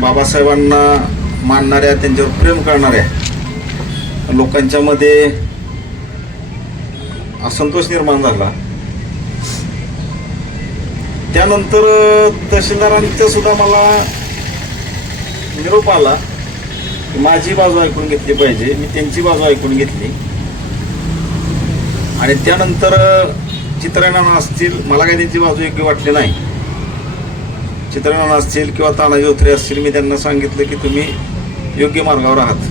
बाबासाहेबांना मानणाऱ्या, त्यांच्यावर प्रेम करणाऱ्या लोकांच्या मध्ये असंतोष निर्माण झाला. त्यानंतर तहसीलदारांचा सुद्धा मला निरोप आला की माझी बाजू ऐकून घेतली पाहिजे. मी त्यांची बाजू ऐकून घेतली आणि त्यानंतर चित्रनाना असतील, मला काही त्यांची बाजू योग्य वाटली नाही. चित्रनाना असतील किंवा तानाजी धोत्रे असतील, मी त्यांना सांगितलं की तुम्ही योग्य मार्गावर आहात.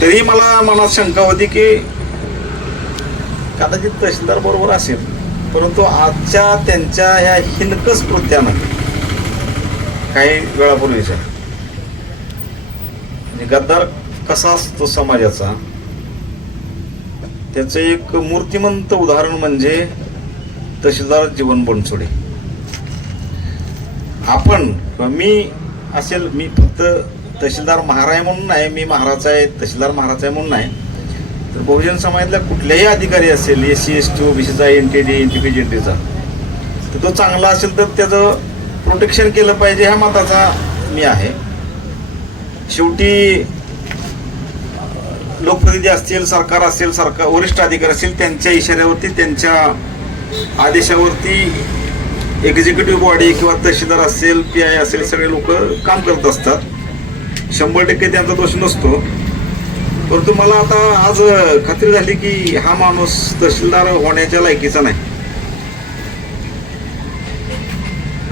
तरी मला मनात शंका होती की कदाचित तहसीलदार बरोबर असेल, परंतु आजच्या त्यांच्या ह्या हिनकस कृत्यानं काही वेळापूर्वीच्या गद्दार कसा असतो समाजाचा, त्याचं एक मूर्तिमंत उदाहरण म्हणजे तहसीलदार जीवन बनसोडे. आपण मी असेल, मी फक्त तहसीलदार महाराज म्हणून नाही, मी महाराज आहे, तहसीलदार महाराज आहे म्हणून नाही, तर बहुजन समाजातल्या कुठल्याही अधिकारी असेल, SC ST OBCचा, NTD NTP GNTचा, तर तो चांगला असेल तर त्याचं प्रोटेक्शन केलं पाहिजे ह्या मताचा मी आहे. शेवटी लोकप्रतिनिधी असतील, सरकार असेल, सरकार वरिष्ठ अधिकारी असतील, त्यांच्या इशाऱ्यावरती, त्यांच्या आदेशावरती एक्झिक्युटिव्ह बॉडी किंवा तहसीलदार असेल, PI असेल, सगळे लोक काम करत असतात. 100% त्यांचा दोष नसतो. परंतु मला आता आज खात्री झाली की हा माणूस तहसीलदार होण्याच्या लायकीचा नाही.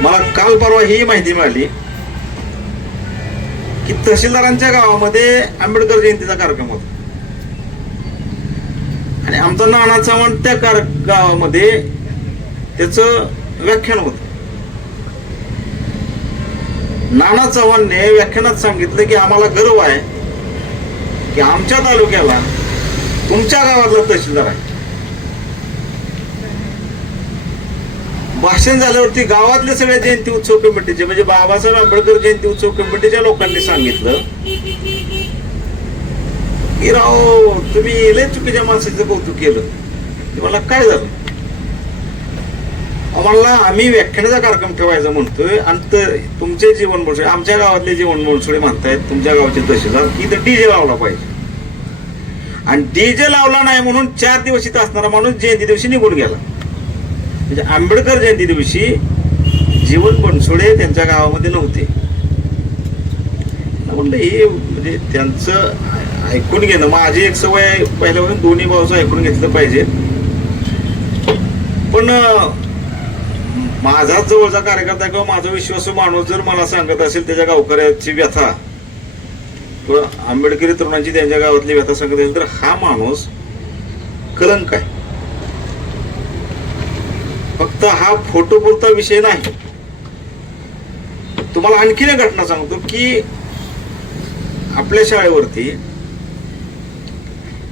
मला काल परवा ही माहिती मिळाली की तहसीलदारांच्या गावामध्ये आंबेडकर जयंतीचा कार्यक्रम होता आणि आमचा नाना चव्हाण त्या गावामध्ये त्याचं व्याख्यान होतं. नाना चव्हाणने व्याख्यानात सांगितलं की आम्हाला गर्व आहे की आमच्या तालुक्याला तुमच्या गावातला तहसीलदार आहे. भाषण झाल्यावरती गावातले सगळ्या जयंती उत्सव कमिटीचे, म्हणजे बाबासाहेब आंबेडकर जयंती उत्सव कमिटीच्या लोकांनी सांगितलं की राव तुम्ही लय चुकीच्या माणसाचं कौतुक केलं. मला काय झालं, आम्हाला आम्ही व्याख्यानाचा कार्यक्रम ठेवायचा म्हणतोय आणि तुमचे जीवन बनसोडे, आमच्या गावातले जीवन बनसोडे म्हणतायत तुमच्या गावाचे तहसीलदार की इथं DJ लावला पाहिजे. आणि DJ लावला नाही म्हणून 4 दिवस इथं असणारा माणूस जयंती दिवशी निघून गेला. म्हणजे आंबेडकर जयंती दिवशी जीवन बनसोडे त्यांच्या गावामध्ये नव्हते. म्हणलं हे म्हणजे त्यांचं ऐकून घेणं, माझी एक सवय पहिल्यापासून दोन्ही बाजूचं ऐकून घेतलं पाहिजे. पण माझा जवळचा कार्यकर्ता किंवा माझा विश्वासू माणूस जर मला सांगत असेल त्याच्या गावकऱ्याची व्यथा किंवा आंबेडकरी तरुणांची त्यांच्या गावातली व्यथा सांगत असेल तर हा माणूस कलंक आहे. फक्त हा फोटो पुरता विषय नाही. तुम्हाला आणखीन एक घटना सांगतो की आपल्या शाळेवरती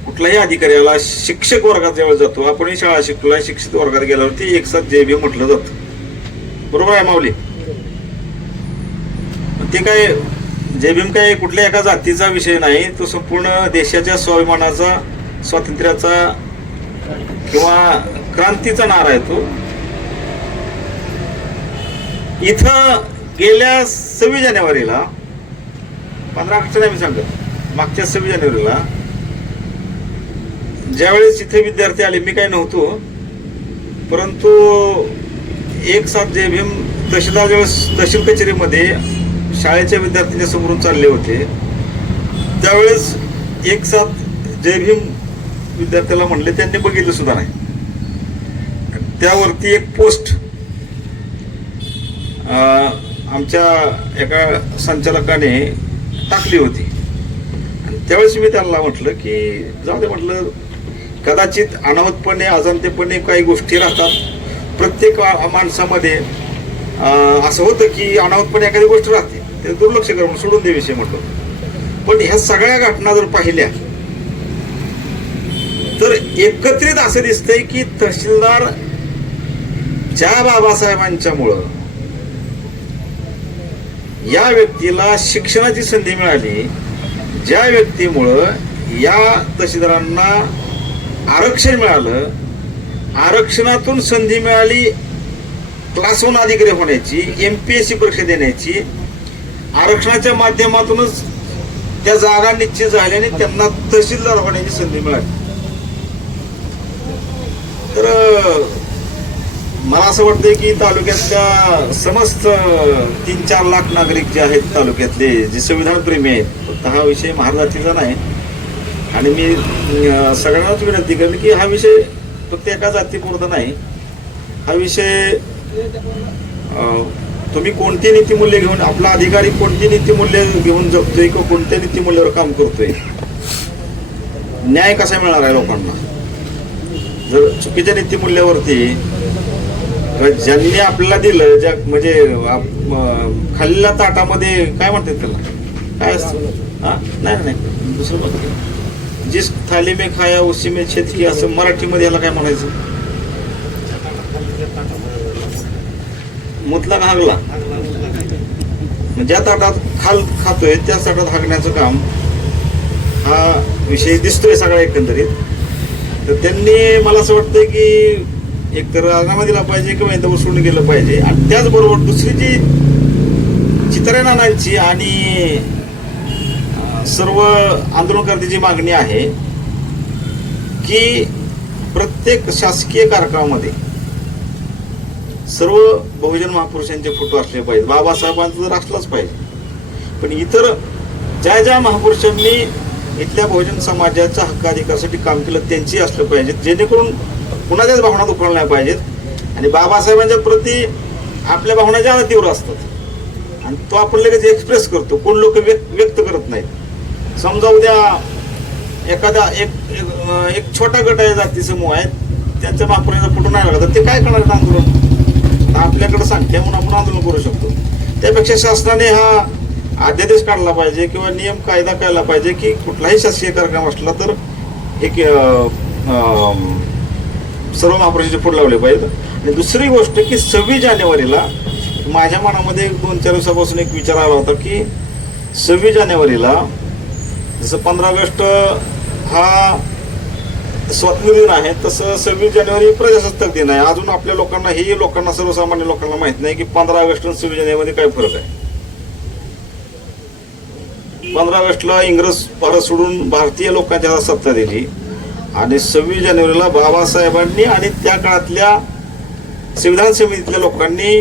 कुठल्याही अधिकाऱ्याला शिक्षक वर्गात जेव्हा जातो, आपणही शाळा शिकलोय, शिक्षित वर्गात गेल्यावरती एक साथ JB म्हटलं जातं. बरोबर आहे माऊली? ते काय JB काय कुठल्या एका जातीचा विषय नाही, तो संपूर्ण देशाच्या स्वाभिमानाचा, स्वातंत्र्याचा किंवा क्रांतीचा नारा आहे तो. इथं गेल्या 26 जानेवारीला, 15 ऑगस्ट नाही मी सांगत, मागच्या 26 जानेवारीला ज्यावेळेस इथे विद्यार्थी आले, मी काय नव्हतो, परंतु एक साथ जय भीम तहसीलदार ज्यावेळेस तहसील कचेरीमध्ये शाळेच्या विद्यार्थ्यांच्या समोरून चालले होते त्यावेळेस एक साथ जय भीम विद्यार्थ्याला म्हणले, त्यांनी बघितलं सुद्धा नाही. त्यावरती एक पोस्ट आमच्या एका संचालकाने टाकली होती. त्यावेळेस मी त्यांना म्हटलं की जाऊ दे, म्हटलं कदाचित अनावतपणे, अजाणतेपणे काही गोष्टी राहतात. प्रत्येक माणसामध्ये असं होतं की अनावतपणे एखादी गोष्ट राहते, ते दुर्लक्ष करून सोडून दे विषय म्हटलं. पण ह्या सगळ्या घटना जर पाहिल्या तर एकत्रित असं दिसतंय की तहसीलदार ज्या बाबासाहेबांच्यामुळं या व्यक्तीला शिक्षणाची संधी मिळाली, ज्या व्यक्तीमुळं या तहसीलदारांना आरक्षण मिळालं, आरक्षणातून संधी मिळाली क्लास 1 अधिकारी होण्याची, MPSC परीक्षा देण्याची, आरक्षणाच्या माध्यमातूनच त्या जागा निश्चित झाल्याने त्यांना तहसीलदार होण्याची संधी मिळाली. तर मला असं वाटतंय की तालुक्यातल्या समस्त 3-4 लाख नागरिक जे आहेत तालुक्यातले, जे संविधान प्रेमी आहेत, फक्त हा विषय महाराजातीचा नाही. आणि मी सगळ्यांनाच विनंती करेन की हा विषय फक्त एका जातीपुरता नाही. हा विषय तुम्ही कोणती नीतिमूल्य घेऊन, आपला अधिकारी कोणती नीतिमूल्य घेऊन जगतोय किंवा कोणत्या नीतिमूल्यावर काम करतोय, न्याय कसा मिळणार आहे लोकांना. जर चुकीच्या नीतिमूल्यावरती ज्यांनी आपल्याला दिलं, ज्या म्हणजे खाल्लेल्या ताटामध्ये काय म्हणतात त्याला, काय असतं, हा नाही दुसरं बघ, जिस थाली में खाया उसी में छेद की, असं मराठीमध्ये याला काय म्हणायचं, मुतला का हागला, ज्या ताटात खातोय त्या ताटात हागण्याचं काम हा विषय दिसतोय सगळा एकंदरीत. तर त्यांनी मला असं वाटतंय की एकतर राजीनामा दिला पाहिजे किंवा इथं उसळून गेलं पाहिजे. आणि त्याचबरोबर दुसरी जी चितळे नानांची आणि सर्व आंदोलनकर्त्यांची मागणी आहे की प्रत्येक शासकीय कार्यक्रमामध्ये सर्व बहुजन महापुरुषांचे फोटो असले पाहिजे. बाबासाहेबांचं तर असलंच पाहिजे, पण इतर ज्या महापुरुषांनी इथल्या बहुजन समाजाच्या हक्काधिकारासाठी काम केलं त्यांची असलं पाहिजे, जेणेकरून कुणाच्याच भावना दुखावल्या नाही पाहिजेत. आणि बाबासाहेबांच्या प्रती आपल्या भावना ज्या तीव्र असतात आणि तो आपण लगेच एक्सप्रेस करतो, कोण लोक व्यक्त करत नाहीत. समजा उद्या एखादा एक छोटा गट आहे, जाती समूह आहे, त्यांच्या महापुरुषाचा फोटो नाही लागला तर ते काय करणार आंदोलन, आपल्याकडे सांगते म्हणून आपण आंदोलन करू शकतो. त्यापेक्षा शासनाने हा अध्यादेश काढला पाहिजे किंवा नियम कायदा काढला पाहिजे की कुठलाही शासकीय कार्यक्रम असला तर एक सर्व महापुरुषाचे फोटो लावले पाहिजेत. आणि दुसरी गोष्ट की 26 जानेवारीला माझ्या मनामध्ये 2-4 दिवसापासून एक विचार आला होता की 26 जानेवारीला जसं 15 ऑगस्ट हा स्वातंत्र्य दिन आहे, तसं 26 जानेवारी प्रजासत्ताक दिन आहे. अजून आपल्या लोकांना सर्वसामान्य लोकांना माहित नाही की 15 ऑगस्ट आणि 26 जानेवारी काय फरक आहे. 15 ऑगस्टला इंग्रज भारत सोडून भारतीय लोकांच्या सत्ता दिली आणि 26 जानेवारीला बाबासाहेबांनी आणि त्या काळातल्या संविधान समितीतल्या लोकांनी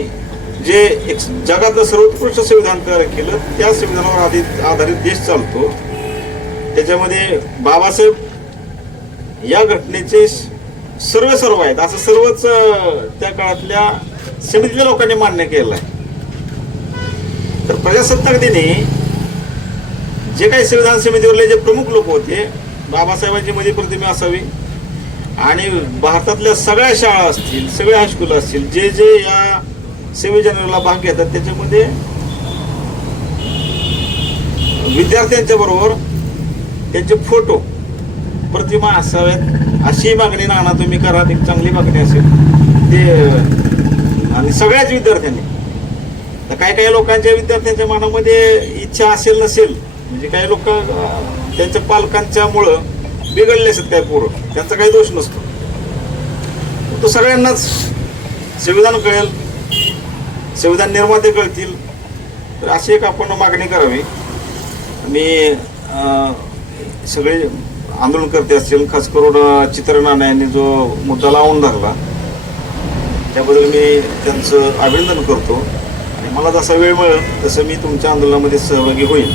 जे एक जगातलं सर्वोत्कृष्ट संविधान तयार केलं, त्या संविधानावर आधारित देश चालतो. त्याच्यामध्ये बाबासाहेब या घटनेचे सर्व आहेत असं सर्वच त्या काळातल्या समितीतल्या लोकांनी मान्य केलं आहे. तर प्रजासत्ताक दिनी जे काही संविधान समितीवरले जे प्रमुख लोक होते, बाबासाहेबांची मध्ये प्रतिमा असावी आणि भारतातल्या सगळ्या शाळा असतील, सगळ्या हायस्कूल असतील, जे या 26 जानेवारीला भाग घेतात त्याच्यामध्ये विद्यार्थ्यांच्या बरोबर त्यांचे फोटो प्रतिमा असाव्यात अशी मागणी नाना तुम्ही करा. ती चांगली मागणी असेल ते. आणि सगळ्याच विद्यार्थ्यांनी, तर काही लोकांच्या विद्यार्थ्यांच्या मनामध्ये इच्छा असेल नसेल, म्हणजे काही लोक त्यांच्या पालकांच्यामुळं बिघडले असतात काही पोरं, त्यांचा काही दोष नसतो. तो सगळ्यांनाच संविधान कळेल, संविधान निर्माते कळतील, तर अशी एक आपण मागणी करावी. आणि सगळे आंदोलनकर्ते असतील, खास करून चितळे नाना यांनी जो मुद्दा लावून धरला त्याबद्दल मी त्यांचं अभिनंदन करतो. आणि मला जसा वेळ मिळेल तसं मी तुमच्या आंदोलनामध्ये सहभागी होईल.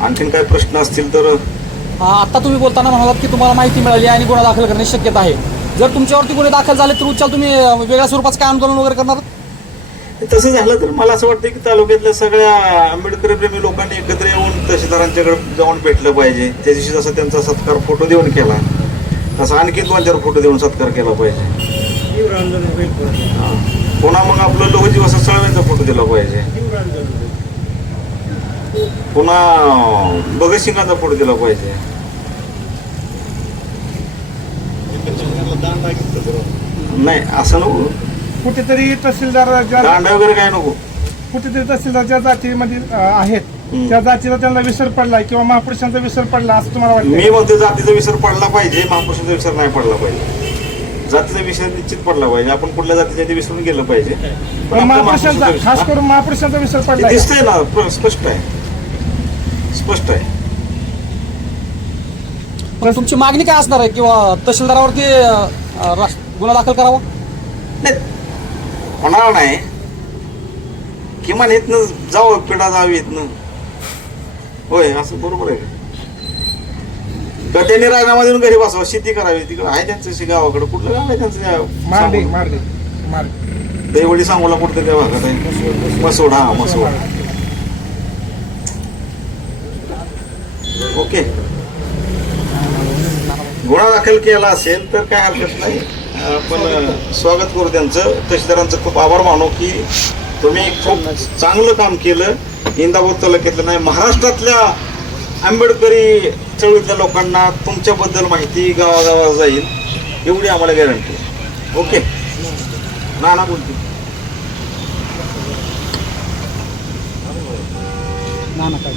आणखीन काही प्रश्न असतील तर. आता तुम्ही बोलताना म्हणालात की तुम्हाला माहिती मिळाली आणि गुन्हा दाखल करण्याची शक्यता आहे. जर तुमच्यावरती गुन्हे दाखल झाले तर उच्चार तुम्ही वेगळ्या स्वरूपाचं काय आंदोलन वगैरे करणार? तसं झालं तर मला असं वाटतं की तालुक्यातल्या सगळ्या आंबेडकरी प्रेमी लोकांनी एकत्र येऊन तहसीलदारांच्याकडे जाऊन भेटलं पाहिजे. त्या दिवशी जसा त्यांचा सत्कार फोटो देऊन केला तसा आणखी 2-4 फोटो देऊन सत्कार केला पाहिजे. पुन्हा मग आपलं लोहजी वसा सळव्यांचा फोटो दिला पाहिजे, पुन्हा भगतसिंगांचा फोटो दिला पाहिजे. नाही असं नको, कुठेतरी तहसीलदार दांडा वगैरे काय नको. कुठेतरी तहसीलदार ज्या जातीमध्ये आहेत त्या जातीला त्यांना विसर पडला किंवा महापुरुषांचा विसर पडला असं तुम्हाला वाटतं? मी म्हणतो जातीचा विसर पडला पाहिजे, महापुरुषांचा विसर नाही पडला पाहिजे. जातीचा विषय निश्चित पडला पाहिजे. आपण कुठल्या जातीच्या ते विसरून गेलं पाहिजे. पण आपल्या महापुरुषांचा महापुरुषाचा खास विषय- करून महापुरुषांचा विसर ते पडला दिसतंय ना, स्पष्ट आहे, स्पष्ट आहे. पण तुमची मागणी काय असणार आहे किंवा तहसीलदारावरती गुन्हा दाखल करावा? नाही होणार नाही, किमान इथनं जावं, पिढा जावी इथनं. होय, असं बरोबर आहे का त्यांनी राजीनामा देऊन घरी बसावं, शेती करावी. तिकडं आहे त्यांचं गावाकडं, कुठलं गाव आहे त्यांचं? मारडी सांगोला. मारडी मारडी दैवडी सांगोला कुठं त्या भागात आहे? मसोड. हा, मसोड. ओके, गुन्हा दाखल केला असेल तर काय हरकत नाही. आपण स्वागत करू त्यांचं. तहसीलदारांचं खूप आभार मानू की तुम्ही खूप चांगलं काम केलं. इंदापूर तालुक्यातलं नाही, महाराष्ट्रातल्या आंबेडकरी चळवळीतल्या लोकांना तुमच्याबद्दल माहिती गावागावात जाईल एवढी आम्हाला गॅरंटी. ओके, नाना बोलते. ना काय